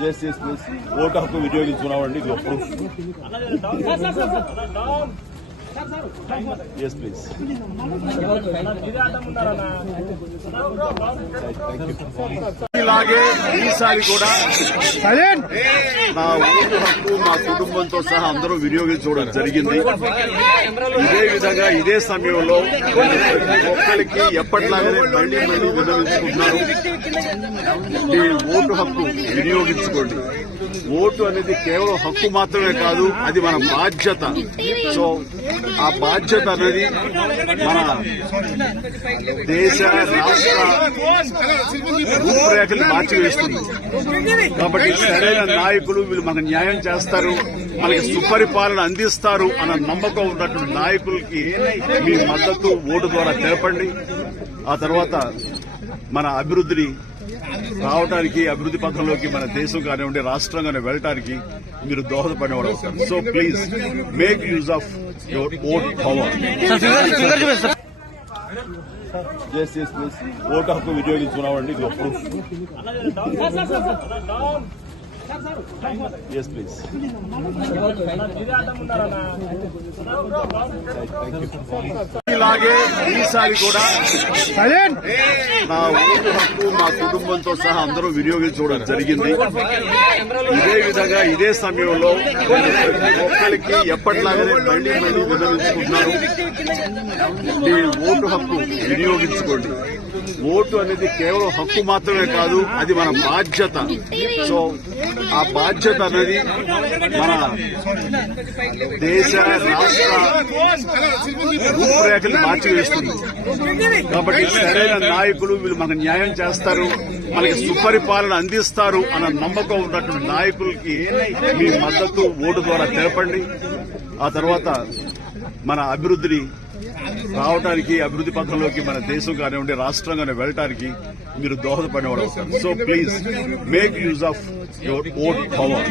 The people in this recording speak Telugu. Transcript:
జస్టిస్ ప్లీజ్ ఓటు హక్కు వినియోగించుకున్నామండి. ఇది ప్రూఫ్. Yes please. ఇలాగే ఈసారి కూడా నా ఓటు హక్కు మా కుటుంబంతో సహా అందరూ వినియోగించుకోవడం జరిగింది. ఇదే విధంగా ఇదే సమయంలో ఒక్కరికి ఎప్పటిలాగానే మళ్లీ వినియోగించుకుంటున్నారు. ఈ ఓటు హక్కు వినియోగించుకోండి. ఓటు అనేది కేవలం హక్కు మాత్రమే కాదు, అది మన బాధ్యత. సో ఆ బాధ్యత అనేది మన దేశ రాష్ట్ర రూపురేఖలు మార్చివేస్తుంది. కాబట్టి సరైన నాయకులు వీళ్ళు మనకు న్యాయం చేస్తారు, మనకి సుపరిపాలన అందిస్తారు అన్న నమ్మకం ఉన్నటువంటి నాయకులకి మీ మద్దతు ఓటు ద్వారా తెలపండి. ఆ తర్వాత మన అభివృద్ధిని రావడానికి, అభివృద్ధి పథంలోకి మన దేశం కానివ్వండి రాష్ట్రం కానీ వెళ్ళటానికి మీరు దోహదపడేవాడు అవుతారు. So please make use of your vote power. Justice please vote హక్కు వినియోగించుకున్నామండి. ఇది ప్రూఫ్. Yes please. ఇలాగే ఈసారి కూడా నా ఓటు హక్కు మా కుటుంబంతో సహా అందరూ వినియోగించుకోవడం జరిగింది. ఇదే విధంగా ఇదే సమయంలో ఒక్కరికి ఎప్పటిలాగానే మళ్లీ వినియోగించుకుంటున్నారు. ఈ ఓటు హక్కు వినియోగించుకోండి. ఓటు అనేది కేవలం హక్కు మాత్రమే కాదు, అది మన బాధ్యత. సో ఆ బాధ్యత అనేది మన దేశ రాష్ట్ర రూపురేఖలు మార్చివేస్తుంది. కాబట్టి సరైన నాయకులు వీళ్ళు మనకు న్యాయం చేస్తారు, మనకి సుపరిపాలన అందిస్తారు అన్న నమ్మకం ఉన్నటువంటి నాయకులకి మీ మద్దతు ఓటు ద్వారా తెలపండి. ఆ తర్వాత మన అభివృద్ధిని రావడానికి, అభివృద్ధి పథంలోకి మన దేశం కానివ్వండి రాష్ట్రం కానీ వెళ్ళటానికి మీరు దోహదపడేవాడు అవుతారు. So please make use of your vote power.